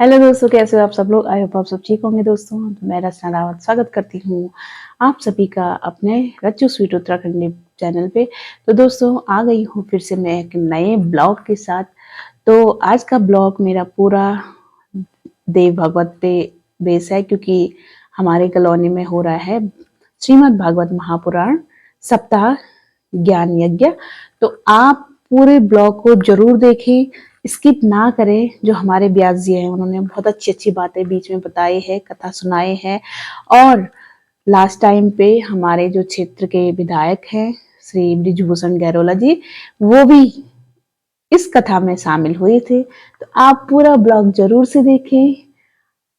Hello दोस्तों, कैसे हो आप सब लोग। आई होप आप सब ठीक होंगे दोस्तों। तो मैं रचना रावत स्वागत करती हूँ आप सभी का अपने रच्चू स्वीट उत्तराखंडी चैनल पे। तो दोस्तों आ गई हूँ फिर से मैं एक नए ब्लॉग के साथ। तो आज का ब्लॉग मेरा पूरा देव भागवत पे बेस है, क्योंकि हमारे कॉलोनी में हो रहा है श्रीमद् भागवत महापुराण सप्ताह ज्ञान यज्ञ। तो आप पूरे ब्लॉग को जरूर देखें, स्किप ना करें। जो हमारे व्यास जी हैं उन्होंने बहुत अच्छी अच्छी बातें बीच में बताई है, कथा सुनाए हैं। और लास्ट टाइम पे हमारे जो क्षेत्र के विधायक हैं श्री बृजभूषण गैरोला जी, वो भी इस कथा में शामिल हुए थे। तो आप पूरा ब्लॉग जरूर से देखें।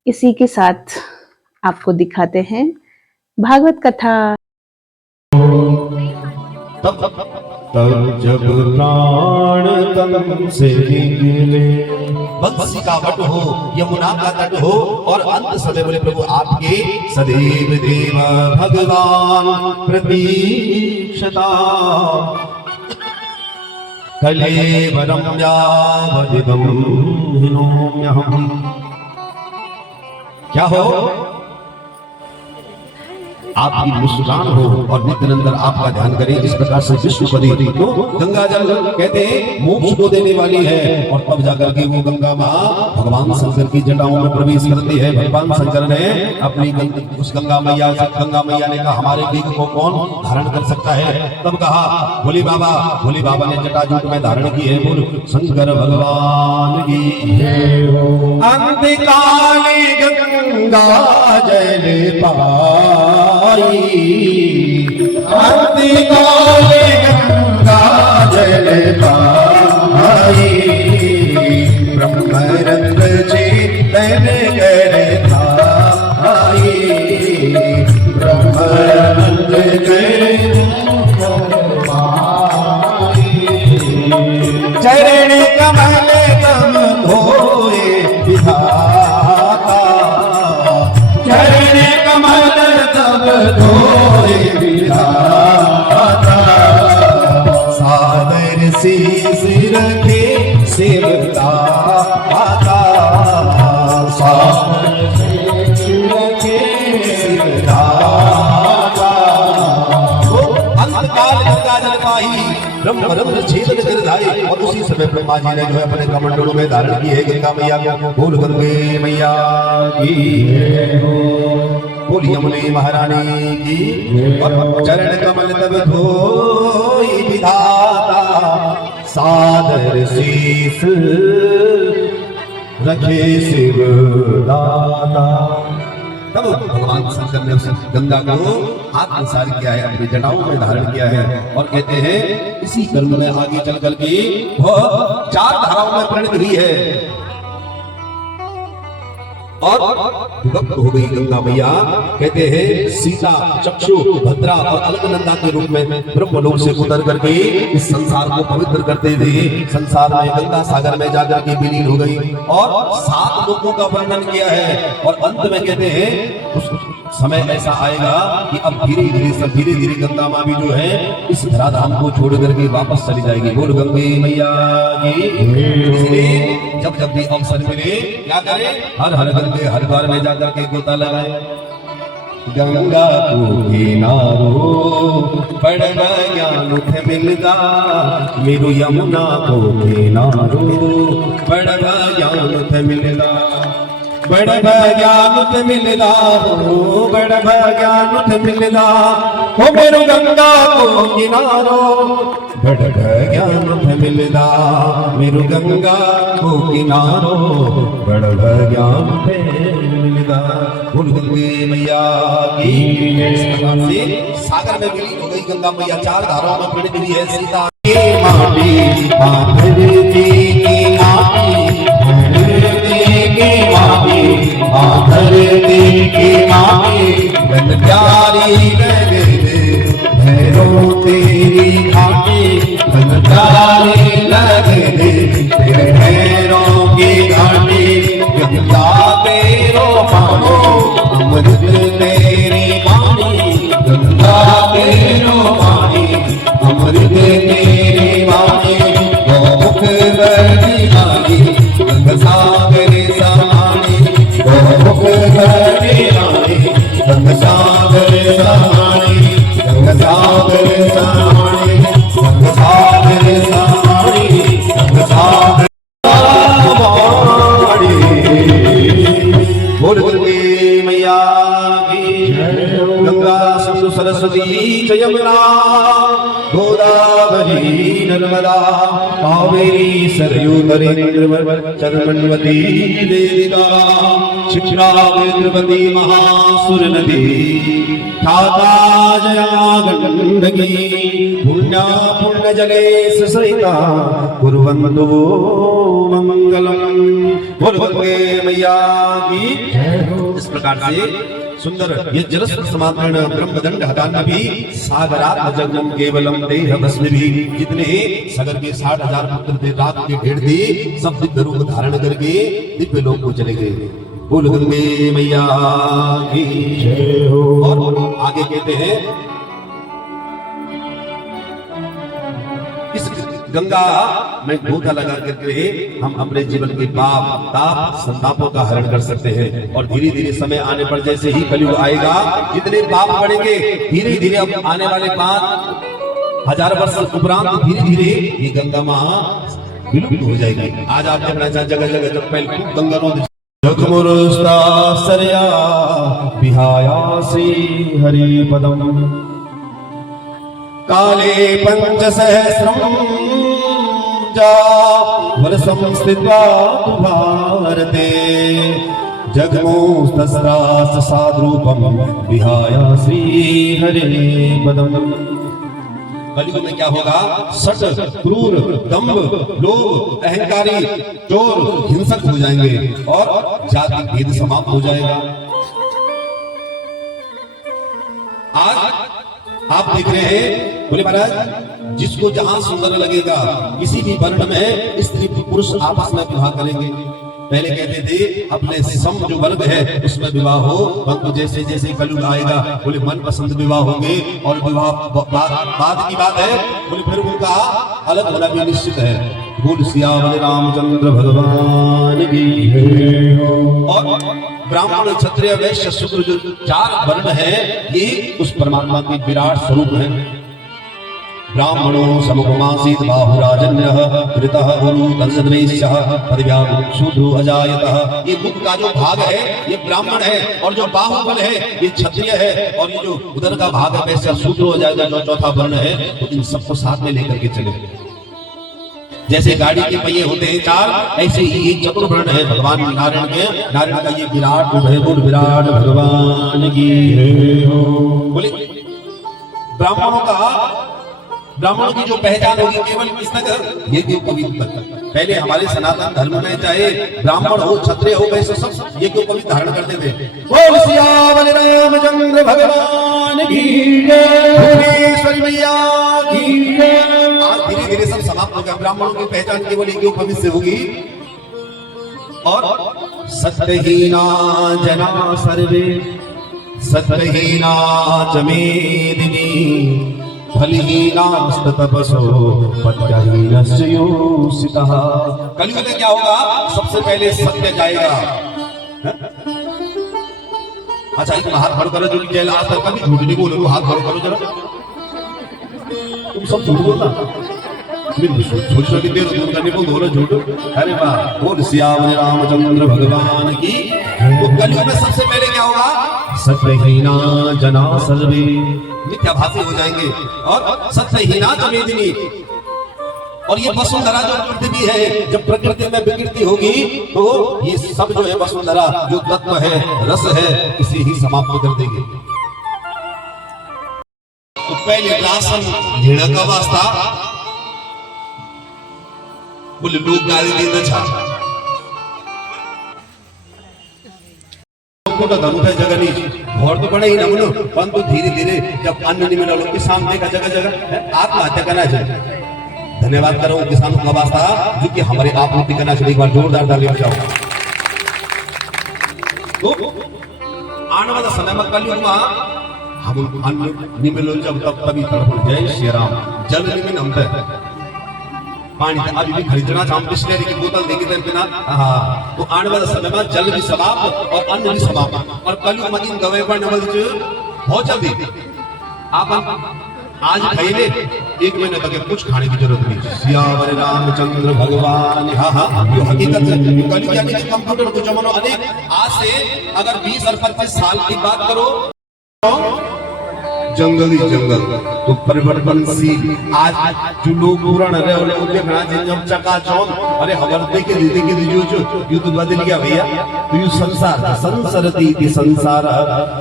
इसी के साथ आपको दिखाते हैं भागवत कथा। तब जब प्राण तन से निकले, बंसी का वट हो, यमुना का तट हो, और अंत समय बोले प्रभु आपके सदैव देव भगवान प्रतीक्षता। कलेवरं यावदिदं हिनोम्यहम्। क्या हो? आपकी मुस्कान हो और नित्य निरंतर आपका ध्यान करें। इस प्रकार से विश्वपति तो गंगा जल कहते हैं मोक्ष को देने वाली है, और तब जाकर के वो गंगा माँ भगवान शंकर की जटाओं में प्रवेश करती है। भगवान शंकर ने अपनी उस गंगा मैया ने कहा हमारे वेग को कौन धारण कर सकता है। तब कहा भोले बाबा ने जटाजूट में धारण की है। बोल शंकर भगवान की अंतकाली गंगा जल पाई, अंतकाली गंगा जल पाई। ब्रह्मरंध्र चेतन कर धाई, ब्रह्मरंध्र चरण कमल तम धोए विधाता, चरण कमल तब धोए विधाता। सादर शीस रखे सेवता आता, सादर शीस रखे सेवता। अंतकाल गंगा जल पाई, ब्रह्मरंध्र छेदन कर धाये। और उसी समय ब्रह्मा जी ने जो है अपने कमंडलों में धारण की है गंगा मैया को। बोल गंगे मैया की, बोल यमुने महारानी की। और चरण कमल तब धोई विधाता, सादर शीस रखे शिवदाता। तब भगवान शंकर ने उस गंगा को आत्मसार किया है, अपनी जटाओं में धारण किया है। और कहते हैं इसी कर्म में आगे चल करके वो 4 धाराओं में परिणत हुई है, और विभक्त हो गई गंगा मैया। कहते हैं सीता, चक्षु, भद्रा और अलकनंदा के रूप में ब्रह्मलोक से उतर करके इस संसार को पवित्र करते हुए संसार में गंगा सागर में जाकर के विलीन हो गई, और 7 लोगों का वर्णन किया है। और अंत में कहते हैं उस समय ऐसा आएगा कि अब धीरे धीरे गंगा माँ भी जो है इस धराधाम को छोड़ करके वापस चली जाएगी। बोल गंगे मैया की। इसलिए जब जब भी अवसर मिले क्या करें, हर हर गंगे हर द्वार में जाकर के गोता लगाए। गंगा को किनारो बड़ा ज्ञान मिलता, मेरू यमुना को किनारो बड़ा ज्ञान मिलता। बड़ा ज्ञान मिलता हो, बड़ा ज्ञान मिलता हो, मेरू गंगा को किनारो बड़ा ज्ञान मिलता, मेरू गंगा को किनारो बड़ा ज्ञान मिलता। बोल गंगे मैया की। इस प्रकार से सागर में विलीन हो गई गंगा मैया, 4 धाराओं में परिणत हुई है। सीता माटी धरती की माटी, धरती की माटी, धरती की माटी। बन प्यारी लगे भैरो तेरी घाटी, बन प्यारी लगे तेरे भैरों की घाटी। गंगा तेरो पानी अमृत तेरी वाणी, गंगा तेरो पानी अमृत तेरी वाणी। मुख वर्दी वाली गंगा सागर समा मुख करनी आनी गंग सागर सानी गंग सागर सानी गंग सागर सानी गंग सागर बोल गंगे मैया की गंगा सिंधु सरस्वती च यमुना गोदावरी नर्मदा कावेरी सरयू नरेंद्र चरमण्वती वेदिका क्षिप्रा द्रवती महासुर नदी ठाता जया गंडकी पुण्या पुण्य जले सरिता कुर्वन्तु मंगलम। बोल गंगे मैया की। इस प्रकार से सुंदर ये जलस्व समापन ब्रह्मदंड हतान्नभी सागरात्म जगम केवलम देह भस्मभी। जितने सागर के 60,000 पुत्र थे, रात के ढेर थे, सब दिव्य रूप धारण करके दिव्य लोक को चले गए। बोल गंगे मैया की जय हो। और आगे कहते हैं इस गंगा में गोता लगा करके हम अपने जीवन के पाप ताप संतापों का हरण कर सकते हैं। और धीरे धीरे समय आने पर जैसे ही कलयुग आएगा, जितने पाप बढ़ेंगे धीरे धीरे अब आने वाले 5,000 वर्ष उपरांत धीरे धीरे ये गंगा मां विलुप्त हो जाएगी। आज आप देखना चाहे जगह जगह जब पहले गंगा नदी जगमुरुस्ता सरया विहायासी हरि पदम काले पंच सहस्रम जा वर्षम स्थित्वा तु भारते जगमुस्तस्त्रास साद्रूपम विहायासी हरि पदम। कलयुग में क्या होगा? सट, क्रूर, दंभ, लोभ, अहंकारी, चोर, हिंसक हो जाएंगे और जाति भेद समाप्त हो जाएगा। आज आप देख रहे हैं, बोले महाराज जिसको जहां सुंदर लगेगा, किसी भी वर्ण में स्त्री पुरुष आपस में विवाह करेंगे। पहले कहते थे अपने सम जो वर्ग है उसमें विवाह हो, परंतु जैसे जैसे कलयुग आएगा बोले मन पसंद विवाह होंगे और विवाह बाद की बात है, बोले फिर उनका अलग होना भी निश्चित है। बोल सियावर रामचंद्र भगवान की। और ब्राह्मण क्षत्रिय वैश्य शूद्र जो 4 वर्ण है, ये उस परमात्मा के विराट स्वरूप है। ब्राह्मणो समुपमासीत् बाहुराजन्यः ऋतः गुरु तन्सद्वैश्यः पदव्यां शूद्रो अजायतः। ये मुख का जो भाग है ये ब्राह्मण है, और जो बाहुबल है ये क्षत्रिय है, और ये जो उदर का भाग है वैसे शूद्रो अजायतः जो चौथा वर्ण है, तो इन सबको साथ में लेकर के चले। जैसे गाड़ी के पहिए होते हैं 4, ऐसे ही ये चतुर्वर्ण है भगवान नारायण के। नारायण का ये विराट रूप है। बोल विराट भगवान की। बोले ब्राह्मणों की जो पहचान होगी केवल किस तक? ये क्यों पवित्र तक। पहले हमारे सनातन धर्म में चाहे ब्राह्मण हो क्षत्रिय हो वैसे सब ये क्यों पवित्र धारण करते थे। बोल सियावर रामचंद्र भगवान की जय, मैया की जय। आज धीरे धीरे सब समाप्त हो गया। ब्राह्मणों की पहचान केवल क्यों पवित्र होगी। और सत्यहीना जना सर्वे सत्यहीना च मेदिनी फलहीनास्ततपसो पत्यहीनस्य योषितः। कलयुग में क्या होगा? सबसे पहले सत्य जाएगा। अच्छा एक हाथ खड़ा करो जो कि आज तक कभी झूठ नहीं बोलो, तो हाथ खड़ा करो जरा। तुम सब झूठ बोलना, सोचो कि देर दूर करने को बोलो झूठ। अरे वाह। बोल सियावर रामचंद्र भगवान की। तो कलयुग में सबसे पहले क्या होगा? सत्यहीना जना सर्वे मिथ्याभाषी हो जाएंगे, और सत्यहीना च मेदिनी। और ये वसुंधरा जो पृथ्वी है, जब प्रकृति में विकृति होगी तो ये सब जो है वसुंधरा जो तत्व है, रस है, इसे ही समाप्त कर देंगे। तो पहले राशन घेड़ा का वास्ता बोले लोग गाली देना चाहता धर्म है जगह नहीं घर तो पड़े ही ना बोलो, परंतु धीरे धीरे जब अन्न नहीं मिला लोग किसान देखा जगह जगह आत्महत्या करना चाहिए। धन्यवाद करो किसानों का वास्ता जो कि हमारे आपूर्ति करना चाहिए। एक बार जोरदार ताली बजाओ। तो आने वाला समय में कलयुग में हम अन्न नहीं मिलो जब तब तभी तड़प। जय श्री राम। जल नहीं मिल हम पानी अभी भी खरीदना चाहूं बिस्लेरी की बोतल देखी थे बिना हाँ तो आने वाले समय में जल भी समाप्त और अन्न भी समाप्त और कलयुग में इन गवे पर नवल बहुत जल्दी आप आज खाइए 1 महीने तक कुछ खाने की जरूरत नहीं। सियावर रामचंद्र भगवान हाँ हाँ ये हकीकत है। कलयुग यानी कि कंप्यूटर को जमानो अनेक आज से अगर 20 और 25 साल की बात करो जंगल ही जंगल तो परिवर्तनशील आज जो लोग पुराने रहे वाले उनके खड़ा जब चकाचौंध अरे हमारे देखे जो यू तो बदल गया भैया तो यू संसार संसरती थी संसार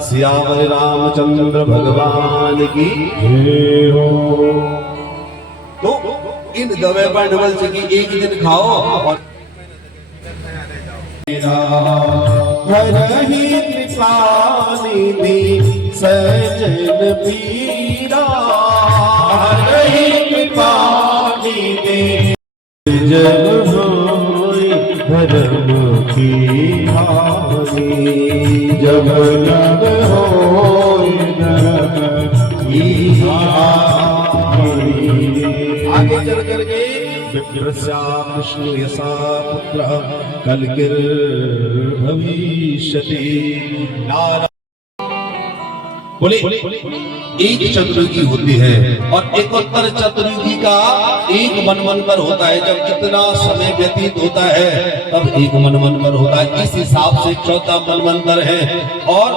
सियावर रामचंद्र भगवान की जय हो। तो इन गवे पर डबल से की एक दिन खाओ और हरहि कृपा निधि सजन पीरा हरहि कृपा निधि जब होई धर्म की हानि जब जब होई धर्म की हानि आगे चल करके विष्णु यसा पुत्र कलगिर भविष्यति नारायण बोले एक चतुर्युगी होती है और 71 चतुर्युगी का एक मनवंतर होता है। जब कितना समय व्यतीत होता है तब एक मनवंतर होता है। इस हिसाब से 14 मनवंतर है और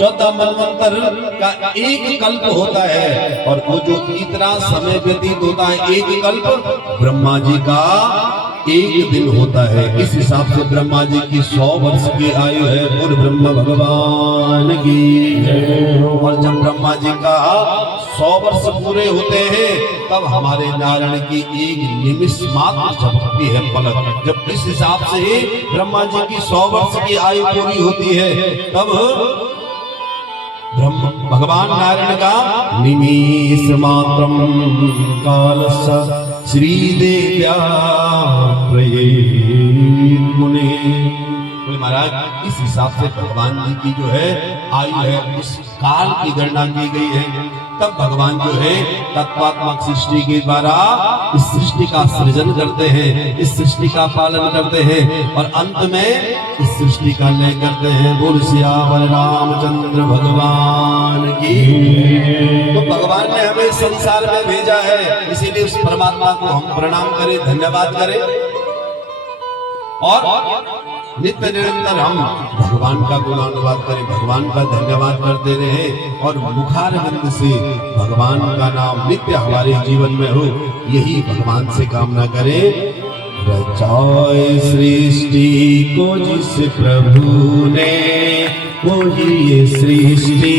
14 मनवंतर का एक कल्प होता है और वो जो इतना समय व्यतीत होता है एक कल्प ब्रह्मा जी का एक दिन होता है। इस हिसाब से ब्रह्मा जी की 100 वर्ष की आयु है और ब्रह्म भगवान की और जब ब्रह्मा जी का 100 वर्ष पूरे होते हैं तब हमारे नारायण की एक निमिष मात्र झपकती है पलक। जब इस हिसाब से ब्रह्मा जी की 100 वर्ष की आयु पूरी होती है तब ब्रह्म भगवान नारायण का निमिष मात्रम कालस्य श्रीदेव्या मुने बोले महाराज इस हिसाब से भगवान जी की जो है आयु है उस काल की गणना की गई है। तब भगवान जो है तत्वात्मक सृष्टि के द्वारा इस सृष्टि का सृजन करते हैं, इस सृष्टि का पालन करते हैं और अंत में इस सृष्टि का लय करते हैं। बोल सियावर रामचंद्र भगवान की। तो भगवान ने हमें संसार में भेजा है इसीलिए उस परमात्मा को हम प्रणाम करें, धन्यवाद करें और नित्य निरंतर हम भगवान का गुणानुवाद करें, भगवान का धन्यवाद करते रहे और मुखारविंद से भगवान का नाम नित्य हमारे जीवन में हो, यही भगवान से कामना करें। रचाए सृष्टि को जिस प्रभु ने वही ये सृष्टि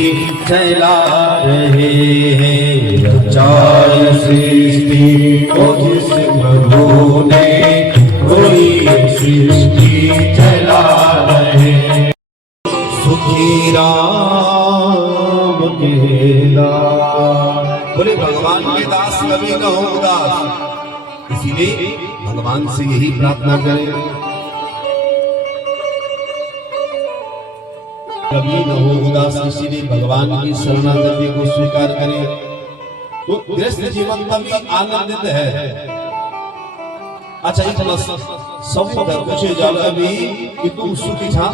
चला रहे हैं। रचाए सृष्टि को जिस प्रभु ने वही सृष्टि चला रहे। सुखी राम के दास बोले भगवान के दास कभी न हो उदास, इसीलिए भगवान से यही प्रार्थना करें कभी न हो उदास, इसीलिए भगवान की शरणागति को स्वीकार करें। तो गृहस्थ जीवन तभी आनंदित है। अच्छा इतना सब पूछे जाल अभी कि तुम सुखी छा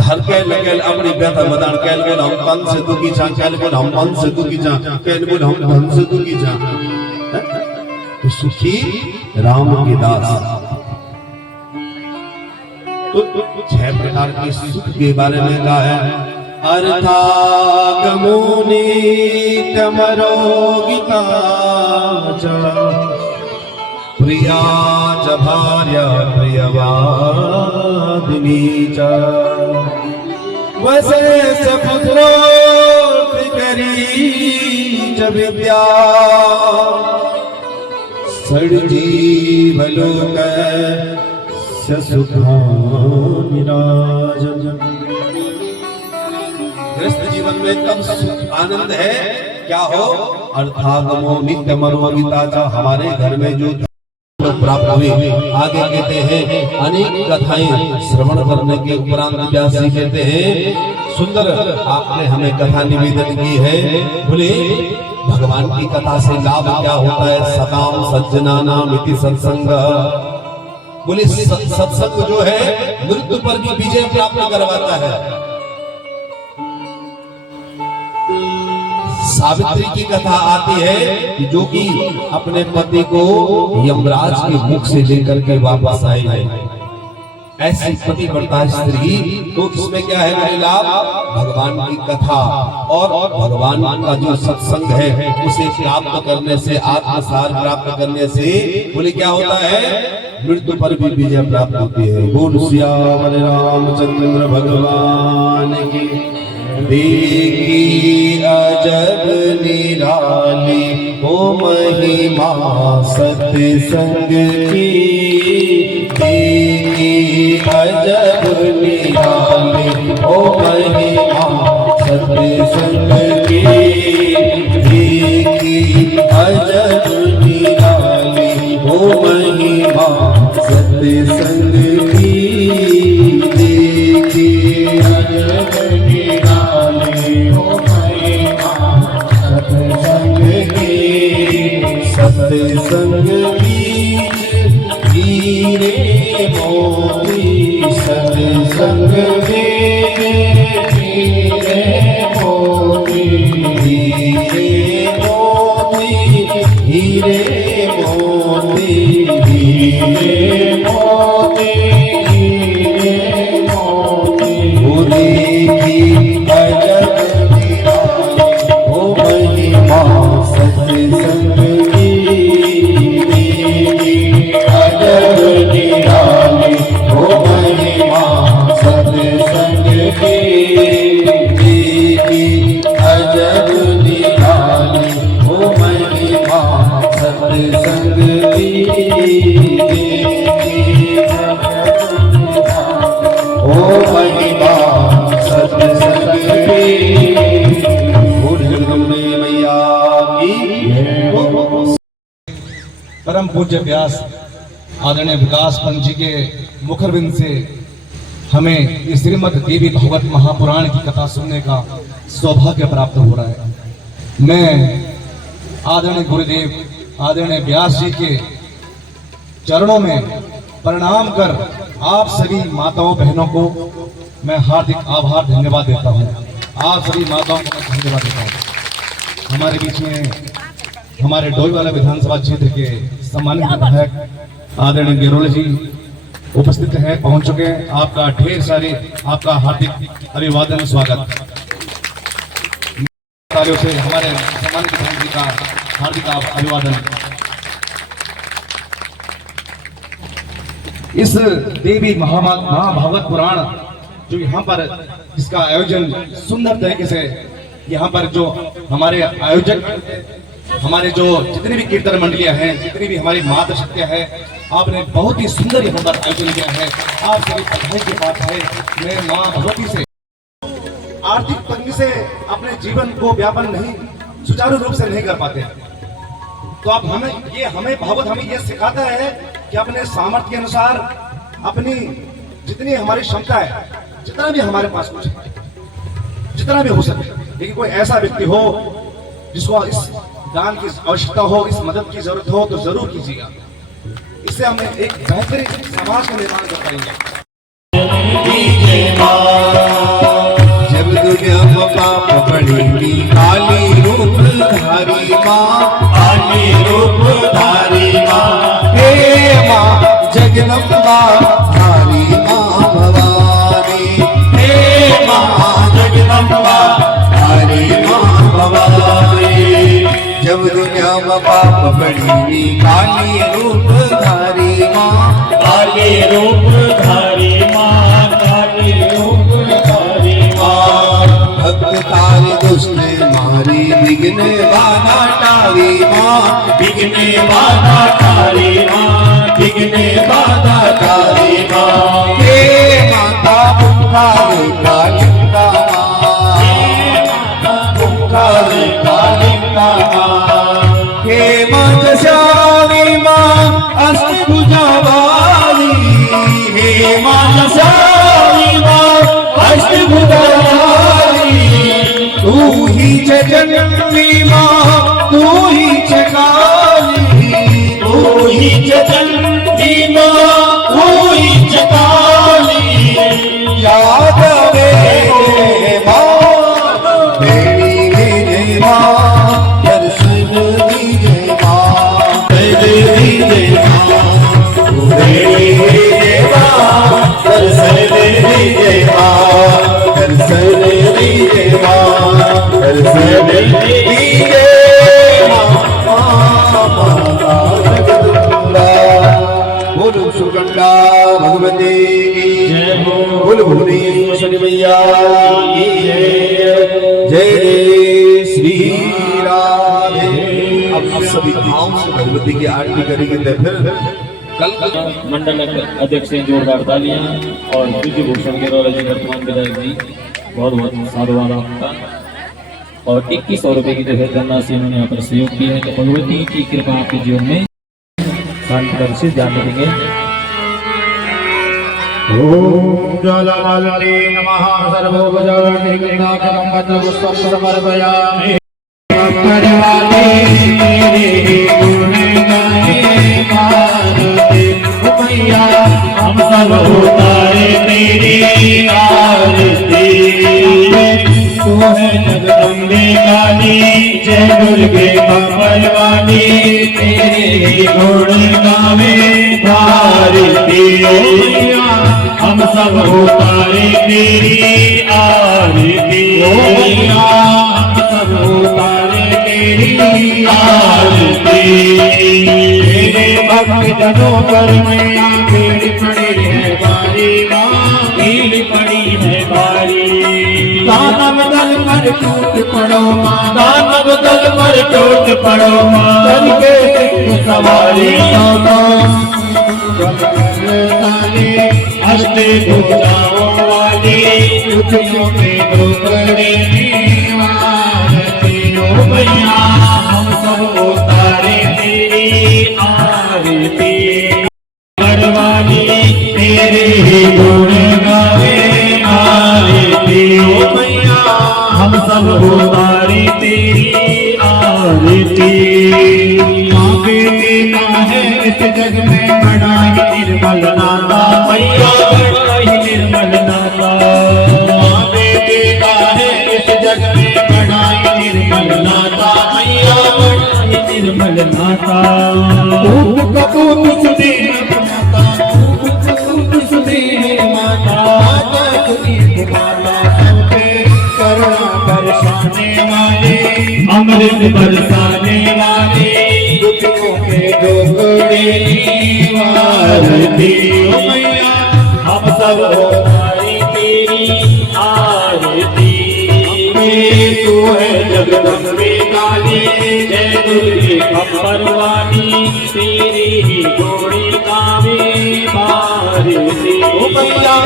हर कैल कैल अपनी व्यथा बदान कैल बोल हम तन से दुखी छा, कैल बोल हम मन से दुखी छा, कैल बोल हम धन से दुखी छा। तो सुखी राम के दास। तो 6 प्रकार के सुख के बारे में कहा है। अर्थागमुनि तमरो गीता प्रिया च भार्या प्रियवादिनी च वसे सपुत्रो करी च विद्या सड़जीवलोक सुखानिराजन। गृहस्थ जीवन में तब सुख आनंद है क्या हो अर्थागमो नित्यमरो गीता च हमारे घर में जो प्राप्त हुए। आगे कहते हैं अनेक कथाएं श्रवण करने के उपरांत व्यासी कहते हैं सुंदर आपने हमें कथा निवेदन की है। बोले भगवान की कथा से लाभ क्या होता है? सताम सज्जना नाम इति सत्संग। बोले सत्संग जो है मृत्यु पर भी विजय प्राप्त करवाता है। सावित्री की कथा आती है कि जो कि अपने पति को यमराज के मुख से लेकर के वापस आई है, ऐसी पतिव्रता स्त्री। तो इसमें क्या है मेरे लाभ? भगवान की कथा और भगवान का जो सत्संग है उसे प्राप्त करने से, आत्मसार प्राप्त करने से बोले क्या होता है? मृत्यु पर भी विजय प्राप्त होती है। बोल श्याम रामचंद्र भगवान की। देखी अजब निराली ओ महिमा सत्संग की। देखी अजब निराली ओ महिमा सत्संग की। देखी अजब निराली ओ महिमा सत्संग की। देखी अजब सत्संग बीज हीरे मोती। सत्संग बीज हीरे मोती। हीरे मोती। हीरे मोती। हीरे मोती। हीरे मोती। बोले की अजब निराली ओ महिमा सत्संग की। अजब निराली ओ महिमा सत्संग की। अजब निराली ओ महिमा सत्संग की। ओ महिमा सत्संग की। मैया की। परम पूज्य व्यास आदरणीय विकास पंत जी के मुखरबिंद से हमें इस श्रीमद् देवी भागवत महापुराण की कथा सुनने का सौभाग्य प्राप्त हो रहा है। मैं आदरणीय गुरुदेव आदरणीय व्यास जी के चरणों में प्रणाम कर आप सभी माताओं बहनों को मैं हार्दिक आभार धन्यवाद देता हूँ। आप सभी माताओं को मैं धन्यवाद देता हूँ। हमारे बीच में हमारे डोईवाला विधानसभा क्षेत्र के सम्मानित विधायक आदरणीय गिरोल जी उपस्थित है, पहुंच चुके हैं। आपका ढेर सारे आपका हार्दिक अभिवादन स्वागत। तालियों से हमारे सम्मानित विधायक जी का हार्दिक अभिवादन। इस देवी महाभागवत पुराण जो यहाँ पर इसका आयोजन सुंदर तरीके से यहाँ पर जो हमारे आयोजक हमारे जो जितनी भी कीर्तन मंडलियां हैं, जितनी भी हमारी माता शक्तियां हैं, आपने बहुत ही सुंदर यहाँ पर आयोजन किया है। आप सभी बधाई की बात है। मैं माँ भगवती से आर्थिक तंगी से अपने जीवन को व्यापन नहीं सुचारू रूप से नहीं कर पाते, तो आप हमें भागवत हमें ये सिखाता है कि अपने सामर्थ्य के अनुसार अपनी जितनी हमारी क्षमता है, जितना भी हमारे पास कुछ है, जितना भी हो सके, लेकिन कोई ऐसा व्यक्ति हो जिसको इस दान की आवश्यकता हो, इस मदद की जरूरत हो, तो जरूर कीजिएगा। इससे हम एक बेहतरीन समाज का निर्माण कर पाएंगे। जब दुनिया में पाप बढ़ेगी, काली रूप धारी माँ, काली रूप धारी माँ, हे माँ जगदम्बा धारी माँ भवानी, हे माँ जगदम्बा धारी माँ भवानी। जब दुनिया में पाप बढ़ेगी, काली रूप धारी माँ, काली रूप धारी माँ, काली रूप धारी माँ। भक्त तारी दुष्ट मारी, विघ्न बाधा टारी माँ, विघ्न बाधा टारी माँ, विघ्न बाधा टारी माँ। हे माता पुकार कालिका माँ, हे माता पुकार कालिका माँ। हे माँ दशाली माँ अष्टभुजा वाली, हे माँ दशाली माँ अष्टभुजा वाली। तू ही छे जननी मां तू ही छे काली तू ही छे जननी मां तू ही छे काली याद रे मां मेरी रे मां दर्शन दीजे मां तेरी दीजे मां मेरी रे मां दर्शन दीजे मां दर्शन दीजे मां दर्शन दीजे बोलो सुगंधा भगवती जय हो बोल भुवनेश्वरी मैया की जय जय श्री राधे। अब सभी भाव से भगवती की आरती करेंगे तो फिर कल मंडल अध्यक्ष ने जोरदार तालियां और विधि भूषण के जी वर्तमान विधायक जी बहुत बहुत साधुवाद आपका। और 2100 रुपए की जो है धनराशि उन्होंने यहाँ पर सहयोग किया है। तो भगवती की कृपा आपके जीवन में शांति से ध्यान रखेंगे। ओम ज्वालामालिनी नमः सर्वोपचारनिर्विघ्नाकरं वज्रपुष्पं समर्पयामि। करवाले तेरे गुण गाए भारती मैया हम सब उतारे तेरी आरती तू है जगदम्बे काली जय दुर्गे भवानी तेरे गुण गावे भारती हम सब उतारे तेरी आरती हम सब उतारे तेरी आरती तेरे भक्त जनों पर मैया भीड़ पड़ी है बारी माँ भीड़ पड़ी है बारी दानव दल पर टूट पड़ो माँ दानव दल पर टूट पड़ो माँ दल के सिंह सवारी हंसते भुजाओं वाली उठियों के टुकड़े मैया हम सब उतारे तेरी आरती करवाली तेरे ही गुण गावे आरती मैया हम सब उतारे तेरी आरती माँ बेटी का है इस जग में बड़ा ही निर्मल नाता मैया बड़ा ही निर्मल नाता माँ बेटी का है इस जग में बड़ा ही निर्मल नाता मैया बड़ा ही निर्मल नाता दूध कपूत सुधीर माता दूध कपूत सुधीर माता माता सुधीर माता सबके करुणा बरसाने वाले अमृत बरसाने वाले दुखों के टुकड़े आरती मैया हम सब उतारे तेरी आरती तू है जगदम्बे काली जय दुर्गे भवानी तेरी ही गोरी कावे भारती मैया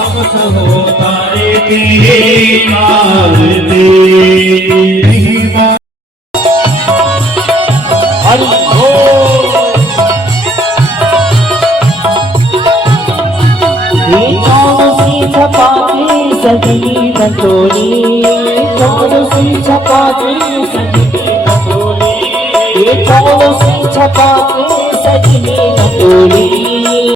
हम सब उतारे तेरी आरती सजनी बटोली कौन सी छपाती सजनी बटोली कौन सी छपाती सजनी बटोली।